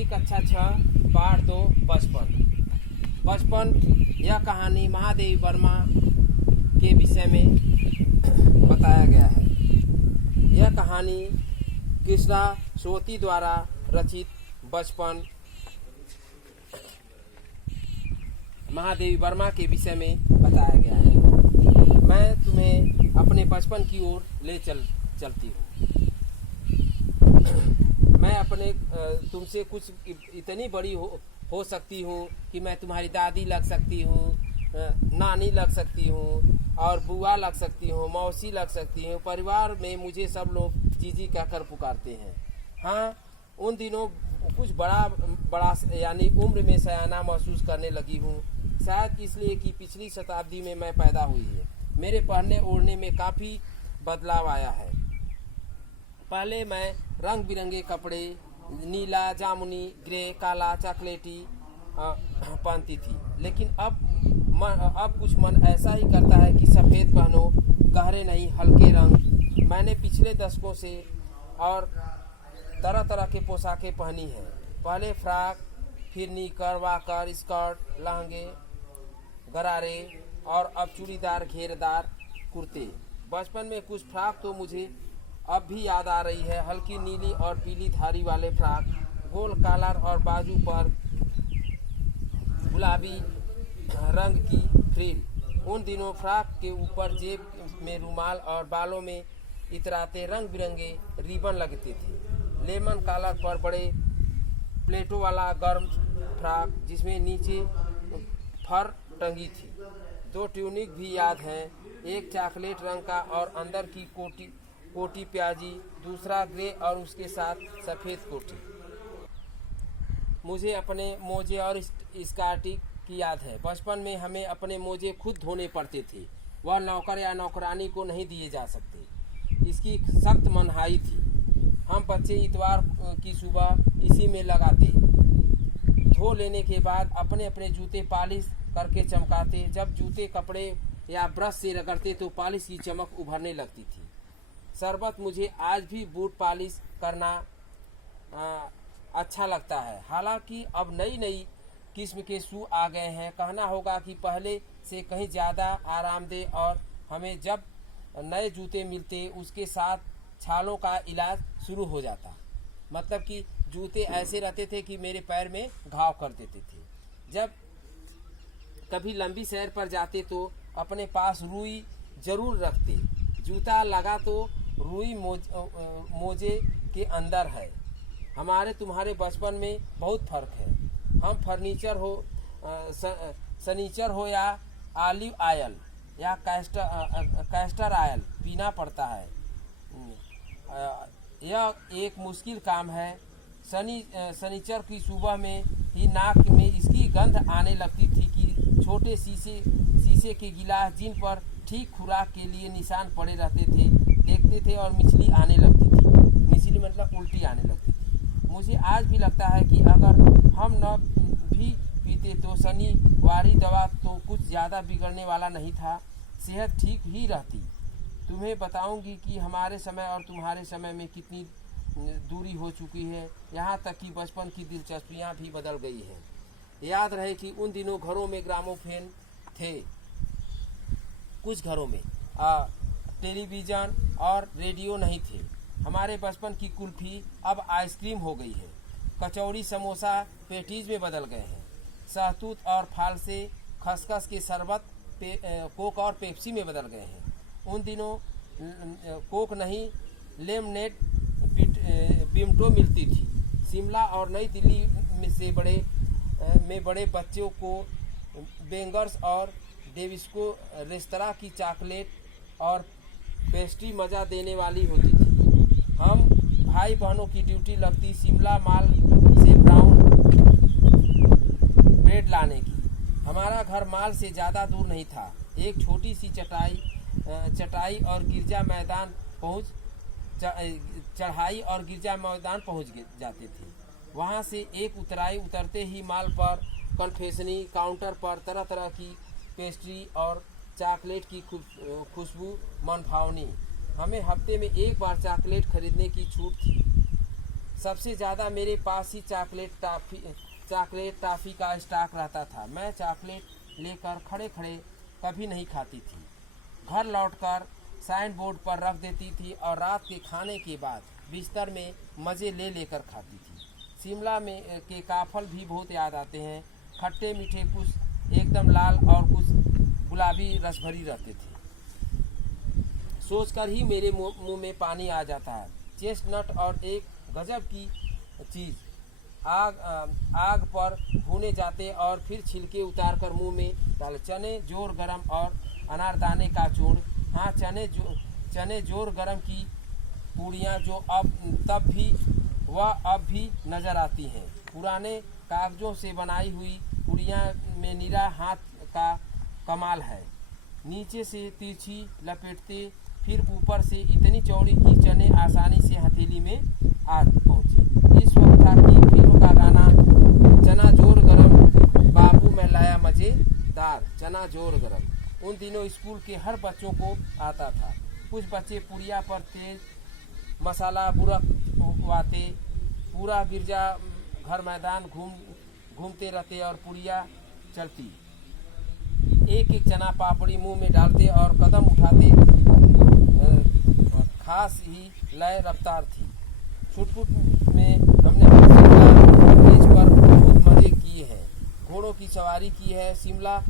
हिंदी कक्षा 6 पाठ 2 बचपन। यह कहानी महादेवी वर्मा के विषय में बताया गया है। यह कहानी कृष्णा सोती द्वारा रचित बचपन महादेवी वर्मा के विषय में बताया गया है। मैं तुम्हें अपने बचपन की ओर ले चलती हूँ। मैं अपने तुमसे कुछ इतनी बड़ी हो सकती हूँ कि मैं तुम्हारी दादी लग सकती हूँ, नानी लग सकती हूँ और बुआ लग सकती हूँ, मौसी लग सकती हूँ। परिवार में मुझे सब लोग जीजी कहकर पुकारते हैं। हाँ, उन दिनों कुछ बड़ा यानी उम्र में सयाना महसूस करने लगी हूँ, शायद इसलिए कि पिछली शताब्दी में मैं पैदा हुई है। मेरे पहनने ओढ़ने में काफ़ी बदलाव आया है। पहले मैं रंग बिरंगे कपड़े नीला, जामुनी, ग्रे, काला, चॉकलेटी पहनती थी, लेकिन अब कुछ मन ऐसा ही करता है कि सफ़ेद पहनो, गहरे नहीं हल्के रंग। मैंने पिछले दशकों से और तरह तरह के पोशाकें पहनी हैं। पहले फ्रॉक, फिर निकर, वाकर, स्कर्ट, लहंगे, गरारे और अब चूड़ीदार घेरदार कुर्ते। बचपन में कुछ फ्रॉक तो मुझे अब भी याद आ रही है। हल्की नीली और पीली धारी वाले फ्रॉक, गोल कॉलर और बाजू पर गुलाबी रंग की फ्रिल। उन दिनों फ्रॉक के ऊपर जेब में रुमाल और बालों में इतराते रंग बिरंगे रिबन लगते थे। लेमन कॉलर पर बड़े प्लेटों वाला गर्म फ्रॉक जिसमें नीचे फर टंगी थी। 2 ट्यूनिक भी याद हैं, एक चॉकलेट रंग का और अंदर की कोटी प्याजी, दूसरा ग्रे और उसके साथ सफ़ेद कोटी। मुझे अपने मोजे और स्कार्टी की याद है। बचपन में हमें अपने मोजे खुद धोने पड़ते थे, वह नौकर या नौकरानी को नहीं दिए जा सकते। इसकी सख्त मनाही थी। हम बच्चे इतवार की सुबह इसी में लगाते। धो लेने के बाद अपने अपने जूते पॉलिश करके चमकाते। जब जूते कपड़े या ब्रश से रगड़ते तो पॉलिश की चमक उभरने लगती थी। शरबत मुझे आज भी बूट पॉलिश करना अच्छा लगता है। हालांकि अब नई किस्म के शू आ गए हैं। कहना होगा कि पहले से कहीं ज़्यादा आरामदेह, और हमें जब नए जूते मिलते उसके साथ छालों का इलाज शुरू हो जाता। मतलब कि जूते ऐसे रहते थे कि मेरे पैर में घाव कर देते थे। जब कभी लंबी सैर पर जाते तो अपने पास रुई जरूर रखते। जूता लगा तो रुई मोजे के अंदर है। हमारे तुम्हारे बचपन में बहुत फर्क है। हम सनीचर हो या ऑलिव ऑयल या कैस्टर ऑयल पीना पड़ता है। यह एक मुश्किल काम है। शनिचर की सुबह में ही नाक में इसकी गंध आने लगती थी कि छोटे शीशे के गिलास जिन पर ठीक खुराक के लिए निशान पड़े रहते थे देखते थे और मिचली आने लगती थी। मिचली मतलब उल्टी आने लगती थी। मुझे आज भी लगता है कि अगर हम न भी पीते तो शनिवारी दवा तो कुछ ज़्यादा बिगड़ने वाला नहीं था, सेहत ठीक ही रहती। तुम्हें बताऊंगी कि हमारे समय और तुम्हारे समय में कितनी दूरी हो चुकी है। यहाँ तक कि बचपन की दिलचस्पियाँ भी बदल गई हैं। याद रहे कि उन दिनों घरों में ग्रामोफोन थे, कुछ घरों में टेलीविज़न और रेडियो नहीं थे। हमारे बचपन की कुल्फी अब आइसक्रीम हो गई है। कचौड़ी समोसा पेटीज में बदल गए हैं। सहतूत और फालसे खसखस के शरबत कोक और पेप्सी में बदल गए हैं। उन दिनों कोक नहीं, लेमनेड बिमटो मिलती थी। शिमला और नई दिल्ली में बड़े बच्चों को बेंगर्स और डेविस्को रेस्तरां की चॉकलेट और पेस्ट्री मज़ा देने वाली होती थी। हम भाई बहनों की ड्यूटी लगती शिमला माल से ब्राउन ब्रेड लाने की। हमारा घर माल से ज़्यादा दूर नहीं था। एक छोटी सी चटाई और गिरजा मैदान चढ़ाई और गिरजा मैदान पहुँच जाते थे। वहाँ से एक उतरते ही माल पर कन्फेक्शनरी काउंटर पर तरह तरह की पेस्ट्री और चॉकलेट की खुशबू मन भावनी। हमें हफ्ते में एक बार चॉकलेट खरीदने की छूट थी। सबसे ज़्यादा मेरे पास ही चॉकलेट टॉफ़ी का स्टॉक रहता था। मैं चॉकलेट लेकर खड़े खड़े कभी नहीं खाती थी। घर लौटकर साइन बोर्ड पर रख देती थी और रात के खाने के बाद बिस्तर में मज़े ले लेकर खाती थी। शिमला में के काफल भी बहुत याद आते हैं। खट्टे मीठे, कुछ एकदम लाल और कुछ गुलाबी रसभरी रहते थे। सोचकर ही मेरे मुंह में पानी आ जाता है। चेस्टनट और एक गजब की चीज़, आग पर भूने जाते और फिर छिलके उतारकर मुंह में डाले। चने जोर गरम और अनारदाने का चूर्ण। हाँ, चने जोर गरम की पूड़ियाँ जो अब भी नज़र आती हैं। पुराने कागजों से बनाई हुई पूड़ियाँ में निरा हाथ का कमाल है। नीचे से तिरछी लपेटते, फिर ऊपर से इतनी चौड़ी कि चने आसानी से हथेली में आ पहुँचे। इस वक्त था कि फिल्म का गाना चना जोर गरम, बाबू मैं लाया मज़ेदार चना जोर गरम उन दिनों स्कूल के हर बच्चों को आता था। कुछ बच्चे पुड़िया पर तेज मसाला बुरकवाते, पूरा गिरजा घर मैदान घूमते रहते और पुड़िया चलती। एक एक चना पापड़ी मुंह में डालते और कदम उठाते। खास ही लय रफ्तार थी। छुटपुट में हमने तेज पर बहुत मज़े किए हैं। घोड़ों की सवारी की है। शिमला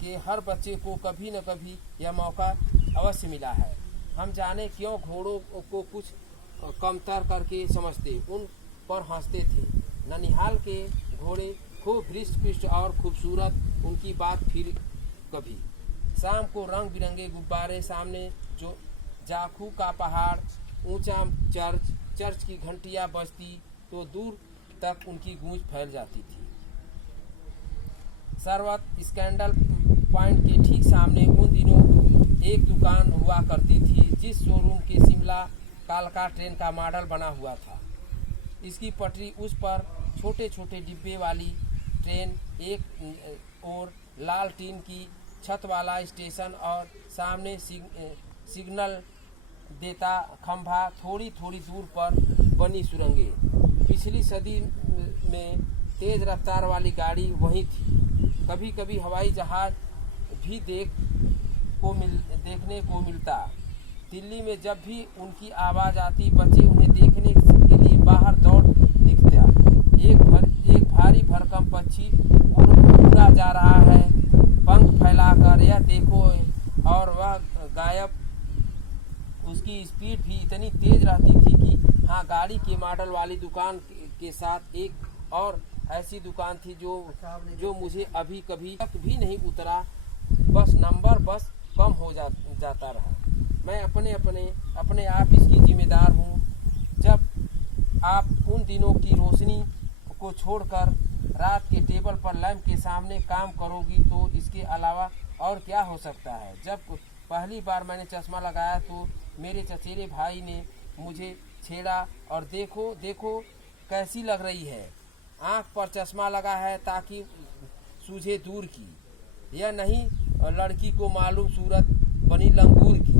के हर बच्चे को कभी न कभी यह मौका अवश्य मिला है। हम जाने क्यों घोड़ों को कुछ कमतर करके समझते, उन पर हंसते थे। ननिहाल के घोड़े खूब हृष्ट-पुष्ट और खूबसूरत, उनकी बात फिर कभी। शाम को रंग बिरंगे गुब्बारे, सामने जो जाखू का पहाड़, ऊंचा चर्च की घंटियां बजती तो दूर तक उनकी गूंज फैल जाती थी। सरवत स्कैंडल पॉइंट के ठीक सामने उन दिनों एक दुकान हुआ करती थी, जिस शोरूम के शिमला कालका ट्रेन का मॉडल बना हुआ था। इसकी पटरी, उस पर छोटे छोटे डिब्बे वाली ट्रेन, एक और लाल टीन की छत वाला स्टेशन और सामने सिग्नल देता खंभा, थोड़ी थोड़ी दूर पर बनी सुरंगें। पिछली सदी में तेज रफ्तार वाली गाड़ी वहीं थी। कभी कभी हवाई जहाज भी देखने को मिलता। दिल्ली में जब भी उनकी आवाज़ आती, बच्चे उन्हें देखने के लिए बाहर दौड़ दिखता। एक भारी भरकम पक्षी उड़ा जा रहा है पंख फैलाकर, यह देखो, और वह गायब। उसकी स्पीड भी इतनी तेज रहती थी कि हाँ, गाड़ी के मॉडल वाली दुकान के साथ एक और ऐसी दुकान थी जो मुझे अभी कभी तक भी नहीं उतरा। बस नंबर बस कम हो जाता रहा। मैं अपने आप इसकी जिम्मेदार हूँ। जब आप उन दिनों की रोशनी को छोड़कर रात के टेबल पर लैंप के सामने काम करोगी तो इसके अलावा और क्या हो सकता है। जब पहली बार मैंने चश्मा लगाया तो मेरे चचेरे भाई ने मुझे छेड़ा और देखो देखो कैसी लग रही है, आँख पर चश्मा लगा है ताकि सूझे दूर की, यह नहीं लड़की को मालूम सूरत बनी लंगूर की।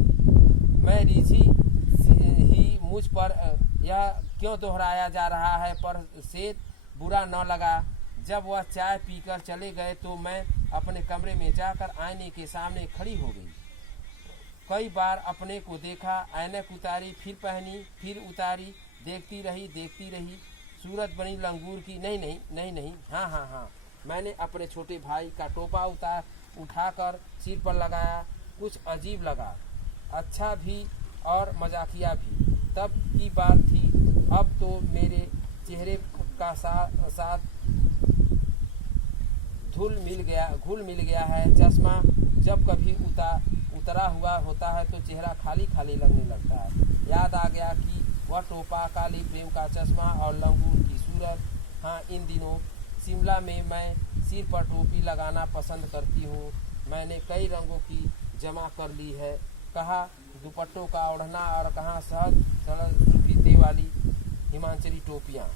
मैं रिझी ही मुझ पर यह क्यों दोहराया जा रहा है, पर सेठ बुरा न लगा। जब वह चाय पीकर चले गए तो मैं अपने कमरे में जाकर आईने के सामने खड़ी हो गई। कई बार अपने को देखा, ऐनक उतारी, फिर पहनी, फिर उतारी, देखती रही, सूरत बनी लंगूर की। नहीं, हाँ, मैंने अपने छोटे भाई का टोपा उठाकर सिर पर लगाया। कुछ अजीब लगा, अच्छा भी और मजाकिया भी। तब की बात थी। अब तो मेरे चेहरे का साथ घुल मिल गया है। चश्मा जब कभी उतरा हुआ होता है तो चेहरा खाली खाली लगने लगता है। याद आ गया कि वह टोपा, काली प्रेम का चश्मा और लंगूर की सूरत। हाँ, इन दिनों शिमला में मैं सिर पर टोपी लगाना पसंद करती हूँ। मैंने कई रंगों की जमा कर ली है, कहाँ दुपट्टों का ओढ़ना और कहाँ सहज सरल सुगीते वाली हिमाचली टोपियाँ।